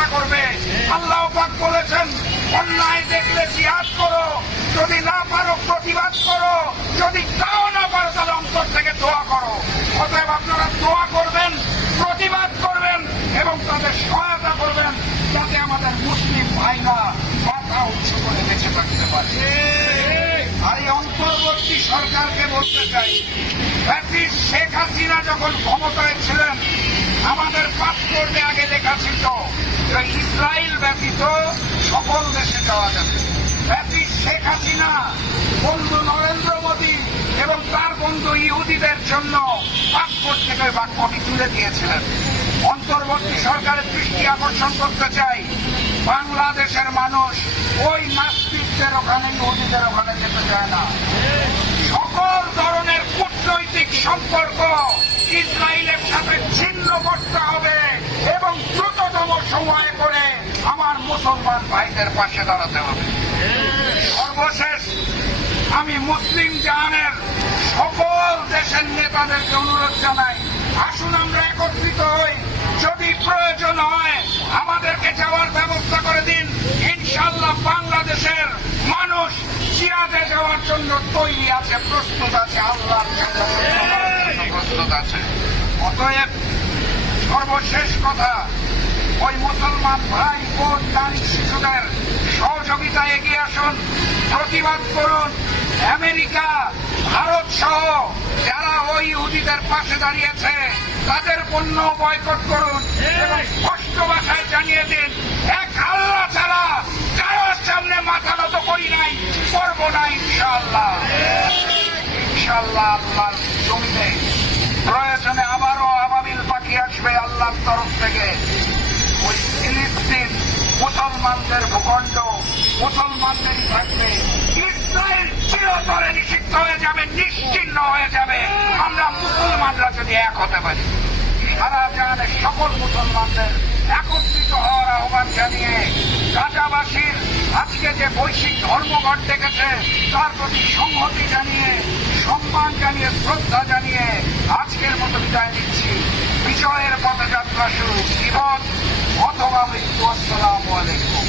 সহায়তা করবে। আল্লাহ পাক বলেছেন, অন্যায় দেখলে জিহাদ করো, যদি না পারো প্রতিবাদ করো, যদি তাও না পারো তাহলে অন্তর থেকে দোয়া করো। অতএব আপনারা দোয়া করবেন, প্রতিবাদ করবেন এবং তাদের সহায়তা করবেন, যাতে আমাদের মুসলিম ভাইরা মাথা উঁচু করে বেঁচে থাকতে পারে। আর এই অন্তর্বর্তী সরকারকে বলতে চাই, ফ্যাসিস্ট শেখ হাসিনা যখন ক্ষমতায় ছিলেন, আমাদের পাসপোর্টে আগে লেখা ছিল যে ইসরায়েল ব্যতীত সকল দেশে যাওয়া যাবে। ফ্যাসিস্ট শেখ হাসিনা বন্ধু নরেন্দ্র মোদী এবং তার বন্ধু ইহুদিদের জন্য পাসপোর্ট থেকে বাক্যটি তুলে দিয়েছিলেন। অন্তর্বর্তী সরকারের দৃষ্টি আকর্ষণ করতে চাই, বাংলাদেশের মানুষ ওই নাস্তিকদের ওখানে, ইহুদিদের ওখানে যেতে চায় না। সকল ধরনের কূটনৈতিক সম্পর্ক ইসরায়েলের সাথে ছিন্ন করতে হবে এবং দ্রুততম সময়ে করে আমার মুসলমান ভাইদের পাশে দাঁড়াতে হবে। সর্বশেষ আমি মুসলিম জাহানের সকল দেশের নেতাদেরকে অনুরোধ জানাই, আসুন আমরা একত্রিত হই। যদি প্রয়োজন হয় আমাদেরকে যাওয়ার ব্যবস্থা করে দিন। ইনশাআল্লাহ বাংলাদেশের মানুষ জিহাদে যাওয়ার জন্য তৈরি আছে, প্রস্তুত আছে, আল্লাহর প্রস্তুত আছে। অতএব সর্বশেষ কথা, ওই মুসলমান ভাই বোন নারী শিশুদের সহযোগিতায় এগিয়ে আসুন, প্রতিবাদ করুন। আমেরিকা, ভারত সহ যারা ওই ইহুদিদের পাশে দাঁড়িয়েছে তাদের পণ্য বয়কট করুন এবং স্পষ্ট ভাষায় জানিয়ে দিন, এক আল্লাহ ছাড়া কারোর সামনে মাথা নত করি নাই, করবো না ইনশাআল্লাহ। ইনশাআল্লাহ আল্লাহর জমিনে প্রয়োজনে আবারও আবাবিল পাখি আসবে আল্লাহর তরফ থেকে। ওই ফিলিস্তিন মুসলমানদের ভূখণ্ড, মুসলমানদেরই থাকবে। ইসরায়েল চিরতরে নিষিদ্ধ হয়ে যাবে, নিশ্চিহ্ন হয়ে যাবে, আমরা মুসলমানরা যদি এক হতে পারি। সারা জাহানের সকল মুসলমানদের একত্রিত হওয়ার আহ্বান জানিয়ে, গাজাবাসীর আজকে যে বৈশ্বিক ধর্মঘট ডেকেছে তার প্রতি সংহতি জানিয়ে, সম্মান জানিয়ে, শ্রদ্ধা জানিয়ে আজকের মতো বিদায় নিচ্ছি। বিজয়ের পথে যাত্রা শুরু, জীবন অথবা মৃত্যু। আসসালামু আলাইকুম।